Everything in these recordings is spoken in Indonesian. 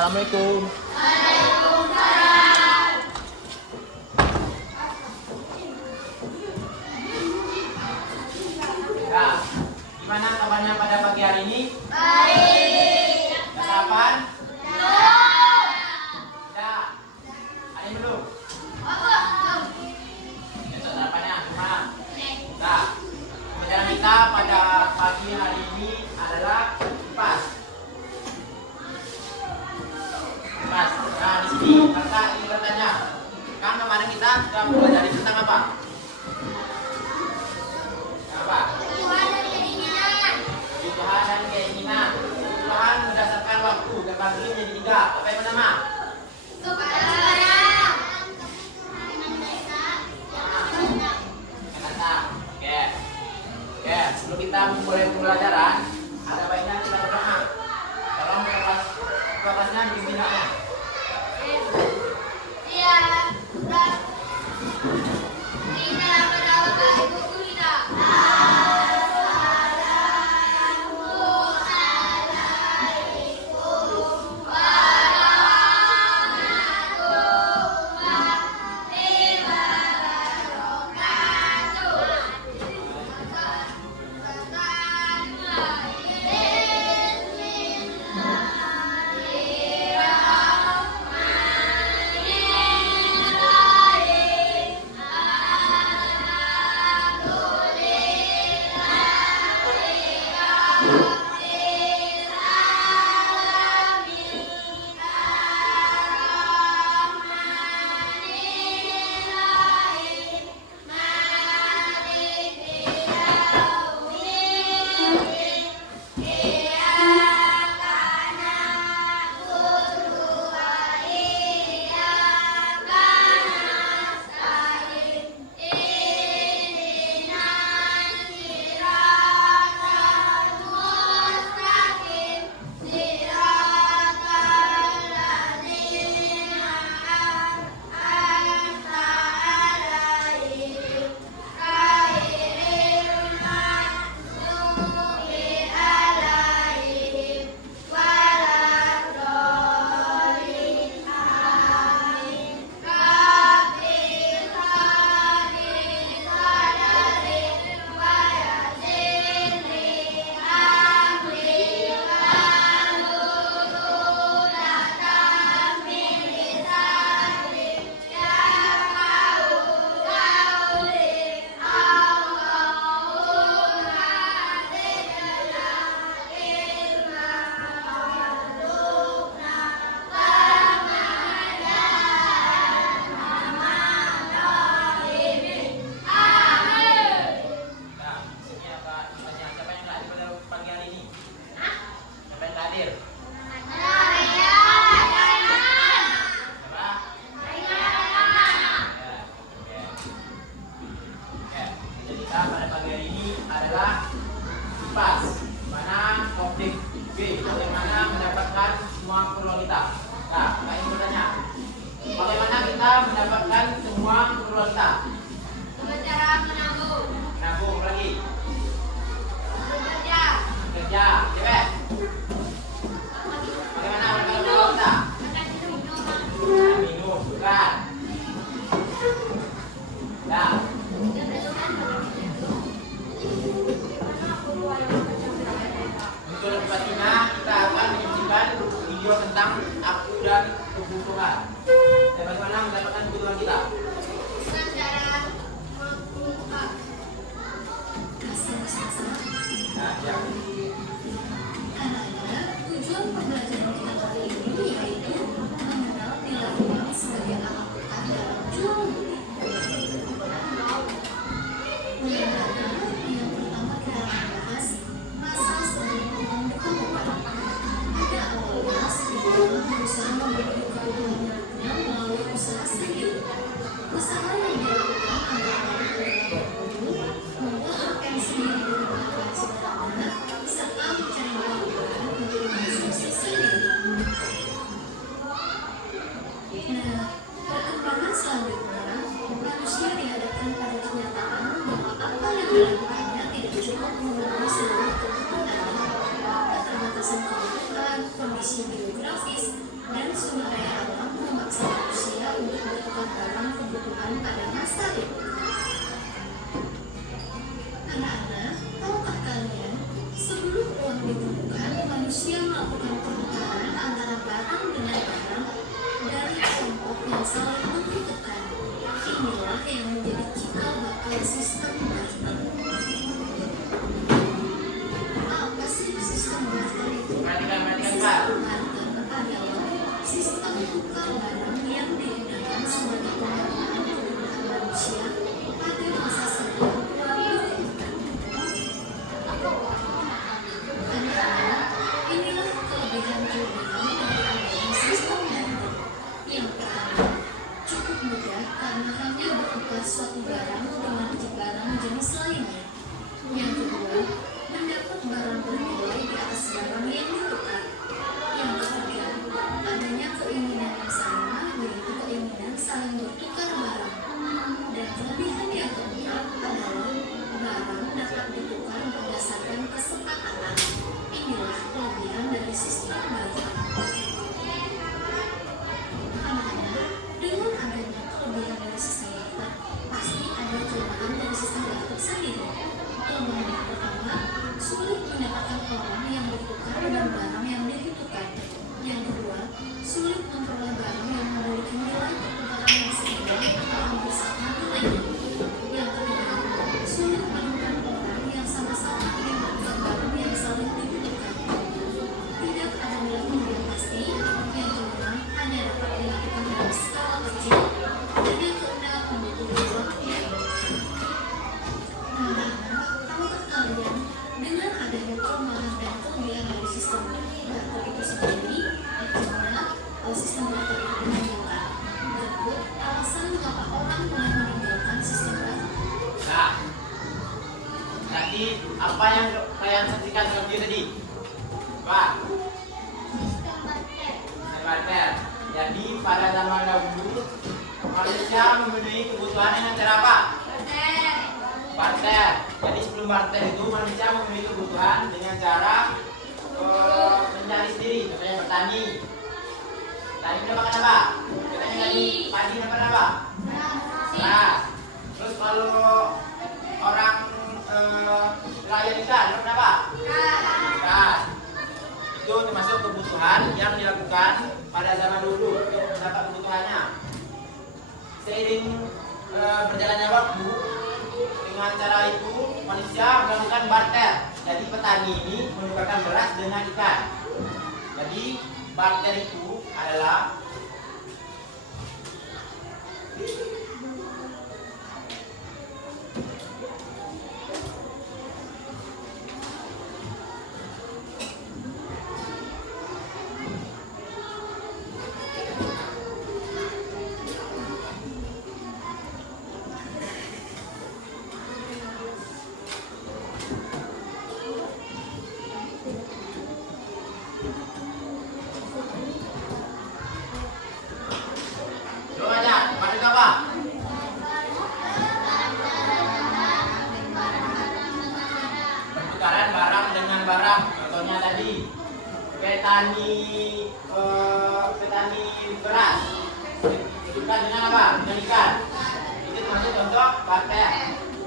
Assalamualaikum. Nah, gimana kabarnya pada pagi hari ini? Baik. Udah sarapan? Udah. Ada yang belum? Besok sarapannya gimana? Nah, pelajaran kita pada pagi hari ini adalah kipas. Kipas. Nah, di sini kakak ingin bertanya, kan kemarin kita sudah belajar tentang apa? Apa? Kebutuhan dan keinginan. Kebutuhan berdasarkan waktu terbagi menjadi 3. Apa yang pertama? Oke, sebelum kita mulai pembelajaran, ada baiknya kita berdoa. Tolong kelasnya dipimpinannya. Pada pagi hari ini adalah kipas, mana objek B, bagaimana mendapatkan semua keperluan kita. Nah, saya ingin bertanya, bagaimana kita mendapatkan semua keperluan kita? Dengan cara menabung. Menabung lagi. Bekerja. Kerja, cepet. Bagaimana mendapatkan keperluan kita? Minum, bukan. Nah. Untuk lebih pastinya kita akan menyaksikan video tentang aku dan kebutuhan. Dan bagaimana mendapatkan kebutuhan kita? Dengan cara sumber daya alam memaksa manusia untuk melakukan barang kebutuhan pada masa itu. Anak-anak, tahukah kalian, sebelum uang ditemukan, manusia melakukan pertukaran antara barang dengan barang dari kelompok yang saling membutuhkan. Inilah yang menjadi cikal bakal sistem barter. Apa sih sistem barter itu? Perhatikan, Pak. Sistem barter adalah sistem tukar barang yang digunakan sebagai penguatan kebutuhan manusia pada masa sebelum uang ditemukan. Anak-anak, inilah kelebihan-kelebihan dari adanya sistem barter. Yang pertama, cukup mudah karena hanya bertukar suatu barang dengan barang jenis lainnya. Yang kedua, mendapat barang bernilai di atas barang yang ditukar. Yang ketiga, adanya keinginan yang sama, yaitu keinginan saling bertukar barang. Dan kelebihan yang keempat adalah barang dapat ditukar berdasarkan kesepakatan. Inilah kelebihan dari sistem barter. Anak-anak, dengan adanya kelebihan dari sistem barter, pasti ada kelemahan dari sistem barter sendiri. Kelemahan yang pertama, sulit mendapatkan orang yang bertukar dengan barang yang dibutuhkan. Yang kedua, sulit memperoleh barang yang memiliki nilai pertukaran yang seimbang atau hampir sama nilainya. Yang ketiga, sulit menemukan orang yang sama-sama membutuhkan barang yang saling dibutuhkan. Tidak ada nilai yang pasti. Yang kelima, hanya dapat dilakukan dalam skala kecil. Dan yang keenam, membutuhkan waktu yang lama. Anak-anak, tahukah kalian, dengan adanya kelemahan dan kelebihan dari sistem barter itu sendiri, bagaimana sistem barter itu dimenangkan? Berikut alasan mengapa orang mulai meninggalkan sistem barter. Nah, tadi apa yang kalian saksikan dalam video tadi? Pak, Sistem barter. barter. Jadi pada zaman dahulu manusia memenuhi kebutuhan dengan cara apa? Barter. Barter. Jadi sebelum barter itu manusia memenuhi kebutuhan dengan cara mencari sendiri, contohnya bertani. Tadi mendapatkan apa? Katanya tadi padi dapat apa? Beras. Terus kalau orang nelayan ikan dapat apa? Ikan. Itu termasuk kebutuhan yang dilakukan pada zaman dulu untuk mendapat kebutuhannya. Seiring berjalannya waktu, dengan cara itu manusia melakukan barter. Jadi petani ini menukarkan beras dengan ikan. Jadi barter itu adalah coba aja, barter apa? Pertukaran barang dengan barang. Contohnya tadi petani beras ditukar dengan apa? Dengan ikan. Itu termasuk contoh barter.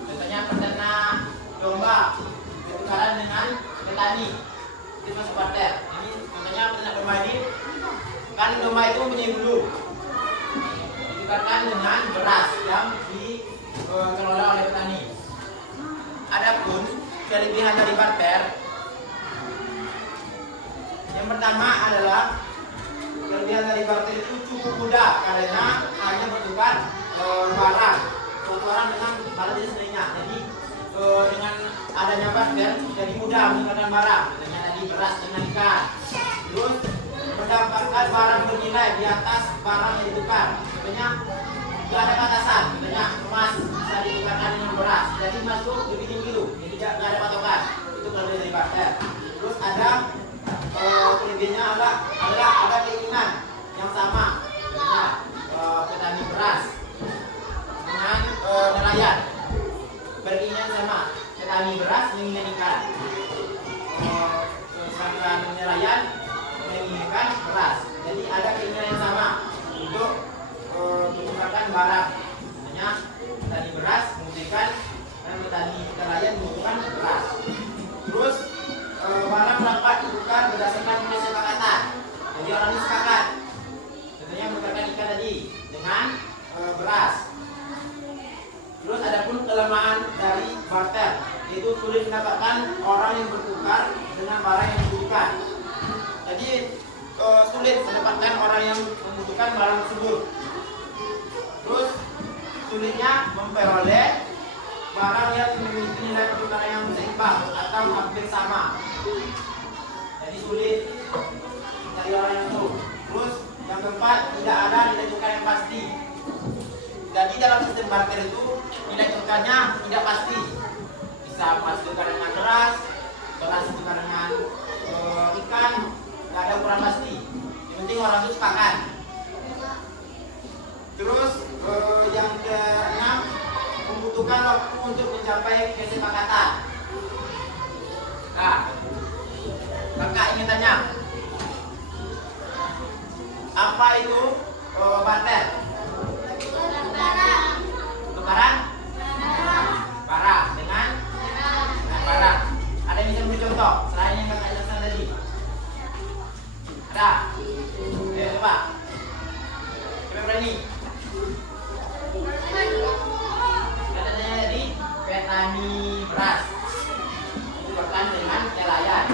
Contohnya peternak domba pertukaran dengan petani. Itu masuk barter. Ini contohnya peternak domba ini kan domba itu punya bulu. Ditukarkan dengan beras yang dikelola oleh petani. Adapun kelebihan dari barter, yang pertama adalah kelebihan dari barter itu cukup mudah karena hanya bertukar barang dengan barang jenis lainnya. Jadi dengan adanya barter jadi mudah menukarkan barang. Contohnya tadi beras dengan ikan. Terus mendapatkan barang bernilai di atas barang yang ditukar. Contohnya tidak ada batasan. Contohnya emas bisa ditukarkan dengan beras. Jadi emas itu lebih tinggi tuh. Jadi tidak ada patokan. Itu kelebihan dari barter. Terus ada kelebihannya adalah ada keinginan yang sama. Contohnya petani beras dengan nelayan berkeinginan sama. Petani beras menginginkan ikan. Sedangkan nelayan menginginkan beras. Jadi ada keinginan yang sama untuk mengumpulkan barang. Hanya petani beras membutuhkan dan petani nelayan membutuhkan beras. Terus barang dapat ditukar berdasarkan kesepakatan. Jadi orang ini sepakat. Contohnya menukarkan ikan tadi dengan beras. Terus ada pun kelemahan dari barter, yaitu sulit mendapatkan orang yang bertukar dengan barang yang dibutuhkan. Jadi sulit mendapatkan orang yang membutuhkan barang tersebut. Terus sulitnya memperoleh barang yang memiliki nilai pertukaran yang seimbang atau hampir sama. Jadi sulit mencari orang yang itu. Terus yang keempat, tidak ada nilai tukar yang pasti. Jadi dalam sistem barter itu nilai tukarnya tidak pasti. Bisa pas tukar dengan beras, beras tukar dengan ikan, tidak ada ukuran pasti. Yang penting orang itu sepakat. Terus yang keenam, membutuhkan waktu untuk mencapai kesepakatan. Nah, kakak ingin tanya, apa itu barter? Tukaran? Barang dengan barang. Ada yang bisa memberi contoh selain yang kakak jelaskan tadi? Ada? Ayo coba. Siapa yang berani? Katanya tadi petani beras ditukarkan dengan nelayan.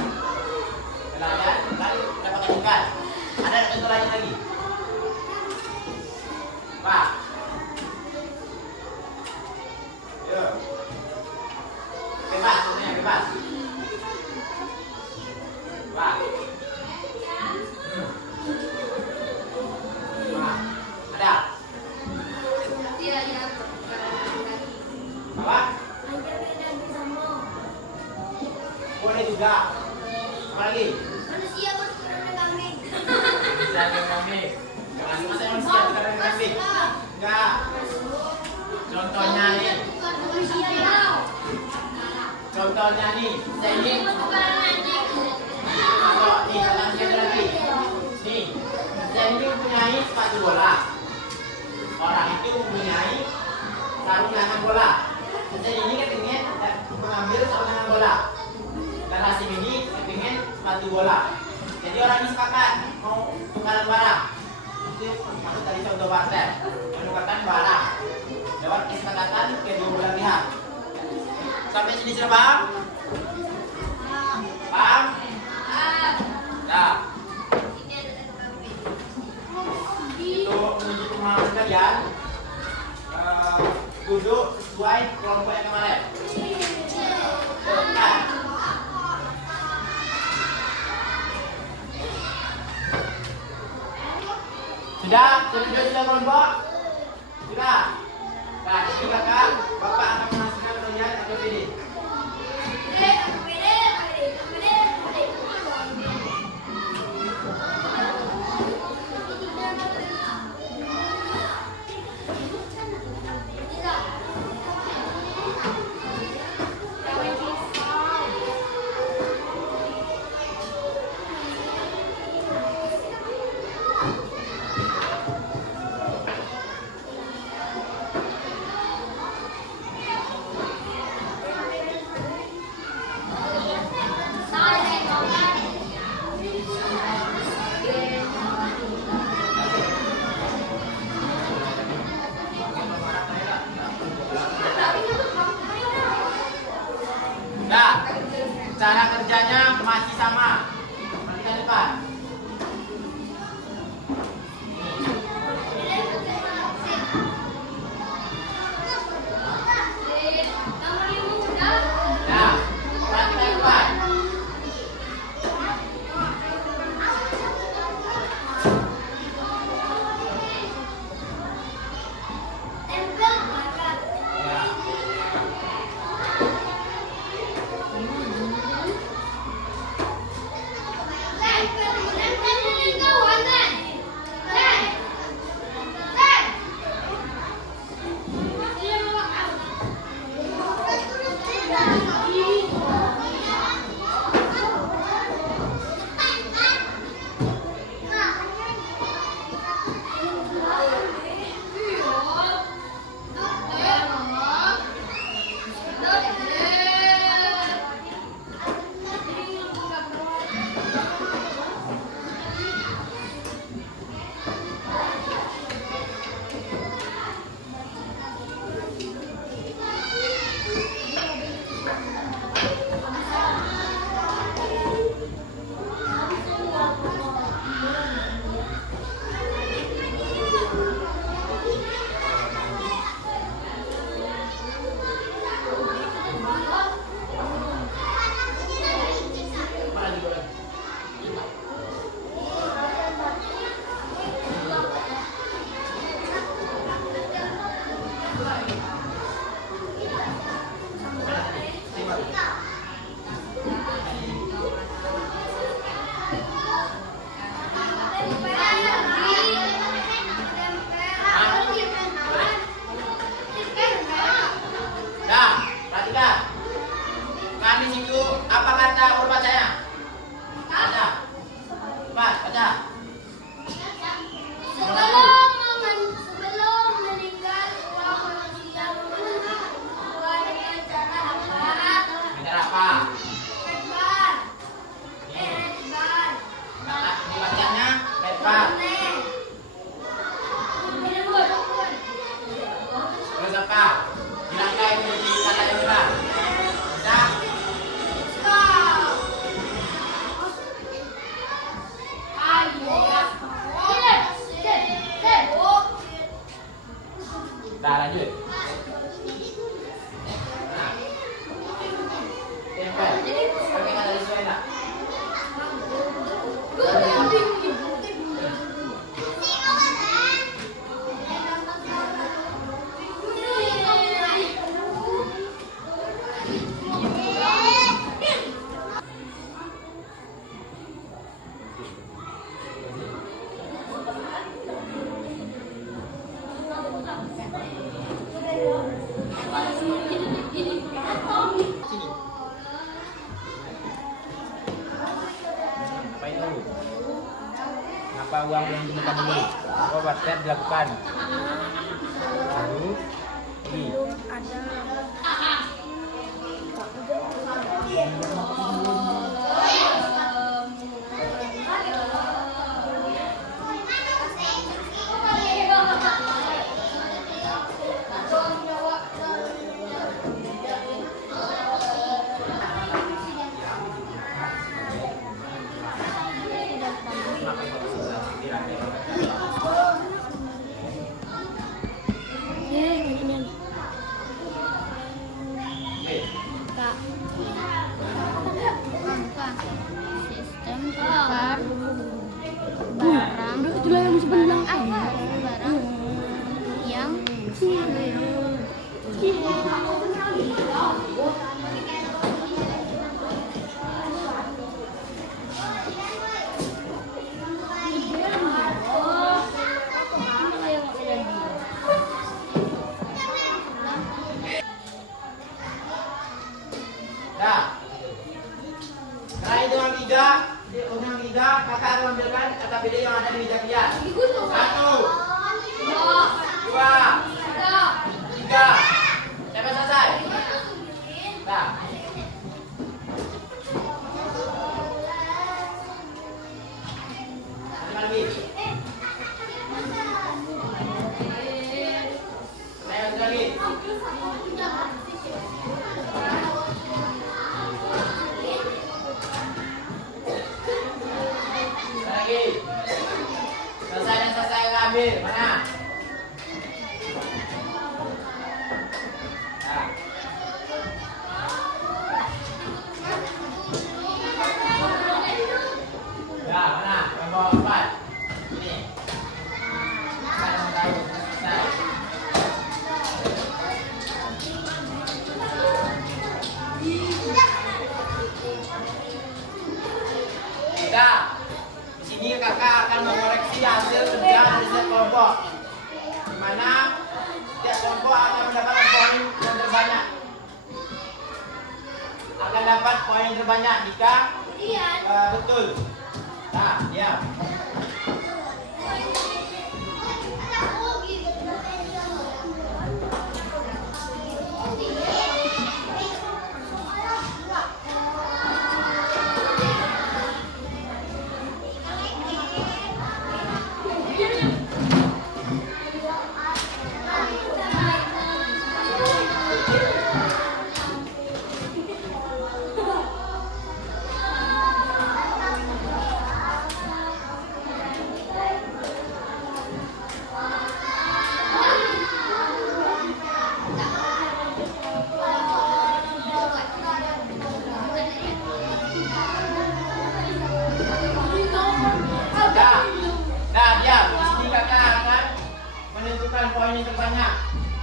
Nelayan lalu mendapatkan ikan. Ada contoh lain lagi? Pak. Yo. Bebas, sebenarnya bebas. Pak. Pak. Ada? Apa? Boleh juga. Apa lagi? Manusia bertukar dengan kambing. Bisa dengan kambing. Jangan masa manusia tukar dengan kambing. Enggak. Contohnya nih. Contohnya nih. Saya ini. Contoh nih, kalian lihat lagi. Nih. Saya ini mempunyai sepatu bola. Orang itu mempunyai sarung tangan bola. Saya ini kepingin mengambil sarung tangan bola. Dan hasil ini kepingin sepatu bola. Jadi orang ini sepakat mau tukaran barang. Itu maksud dari contoh barter, menukarkan barang lewat kesepakatan kedua belah pihak. Sampai sini sudah paham? Paham? Nah, untuk menuju pemahaman kalian, duduk sesuai kelompok yang kemarin. Nah, sudah kelompok? Sudah? Nah, ini kakak, bapak akan menghasilkan kalian atau pilih? Nah, cara kerjanya masih sama. Perhatikan depan. Nah, perhatikan depan. Manis itu apa kata huruf bacanya? Baca. Cepat, baca. Sebelum meninggal uang manusia membuat dengan cara apa? Dengan apa? Redban. Ini. Redban. Kata dibacanya hebat. Terus apa? Dirangkai menjadi kata yang benar. Bisa? Dah lanjut. Nah. Tempel. Pakai kata sesuai tak? Apa itu? Apa uang yang ditemukan dulu? Apa WhatsApp dilakukan? Lalu ini. Sistem tukar barang itulah yang sebelah barang yang Dah. Nah, dengan tiga, kakak akan ambilkan kata beda yang ada di meja kalian. 1, 2, 3. Sampai selesai. Dah. Ada lagi. Saya lagi. Lagi. Selesai dan selesai ambil. Mana? Nah. Ya, mana? Nombor 4. Ini. Kita mau tahu. Selesai. Sudah. Di sini kakak akan mengoreksi hasil kerja dari setiap kelompok. Di mana setiap kelompok akan mendapatkan poin yang terbanyak. Akan dapat poin terbanyak jika betul. Nah, ya. menentukan poin yang terbanyak.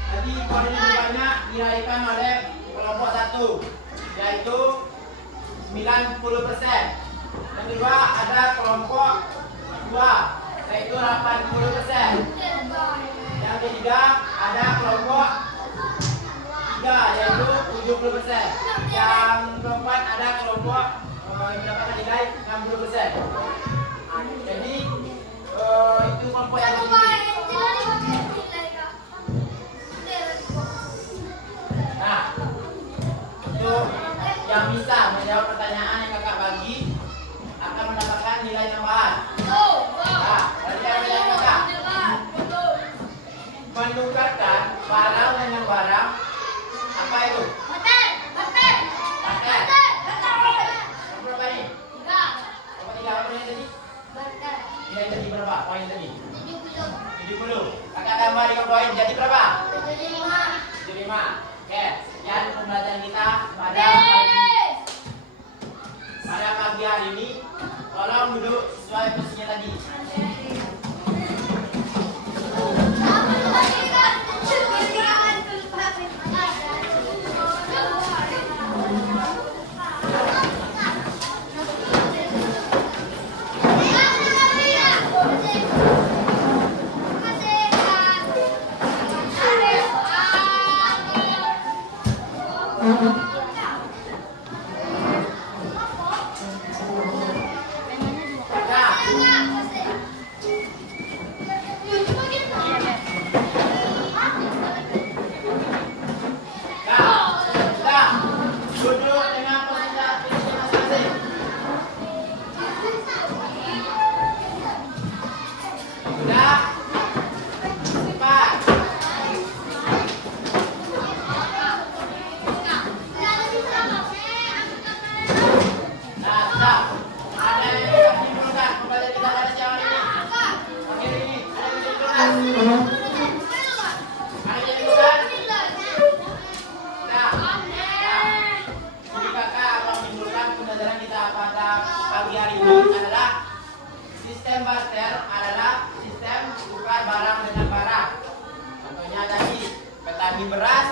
Jadi poin yang terbanyak diraihkan oleh kelompok 1, yaitu 90%. Yang kedua ada kelompok 2, yaitu 80%. Yang ketiga ada kelompok 3, yaitu 70%. Yang kelompok yang mendapatkan nilai 60%. Jadi itu kelompok yang nah, itu yang bisa menjawab pertanyaan yang kakak bagi akan mendapatkan nilai tambahan. Nah, pertanyaan kakak, menukarkan barang dengan barang apa itu? Paket. Berapa ini? Tiga. Apa yang tadi? Nilai tadi berapa? Poin tadi? 70. Kakak tambah dengan poin jadi berapa? 75. Oke, sekian pembelajaran kita pada pagi hari ini. Tolong duduk sesuai posisinya tadi. Duduk dengan posisi masing-masing. Sudah? Cepat. Nah, sudah. Ada yang bisa diberikan kepada kita pada siang ini. Akhir ini, ada yang bisa diberikan. Ada yang diberikan. Nah, jadi kakak akan menyimpulkan pembelajaran kita pada pagi hari ini adalah sistem barter adalah sistem tukar barang dengan barang. Contohnya tadi petani beras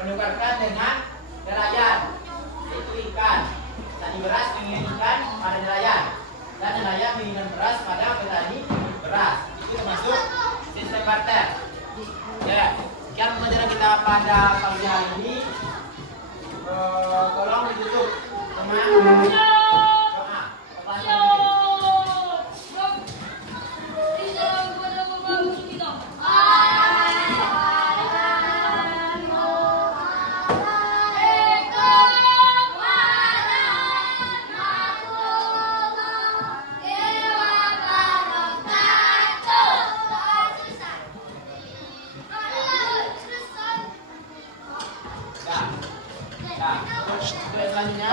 menukarkan dengan nelayan, yaitu ikan. Petani beras menginginkan ikan pada nelayan dan nelayan menginginkan beras pada petani beras. Itu termasuk sistem barter. Ya, sekian pembelajaran kita pada pagi hari ini. Tolong ditutup dengan doa. Nah, untuk yang selanjutnya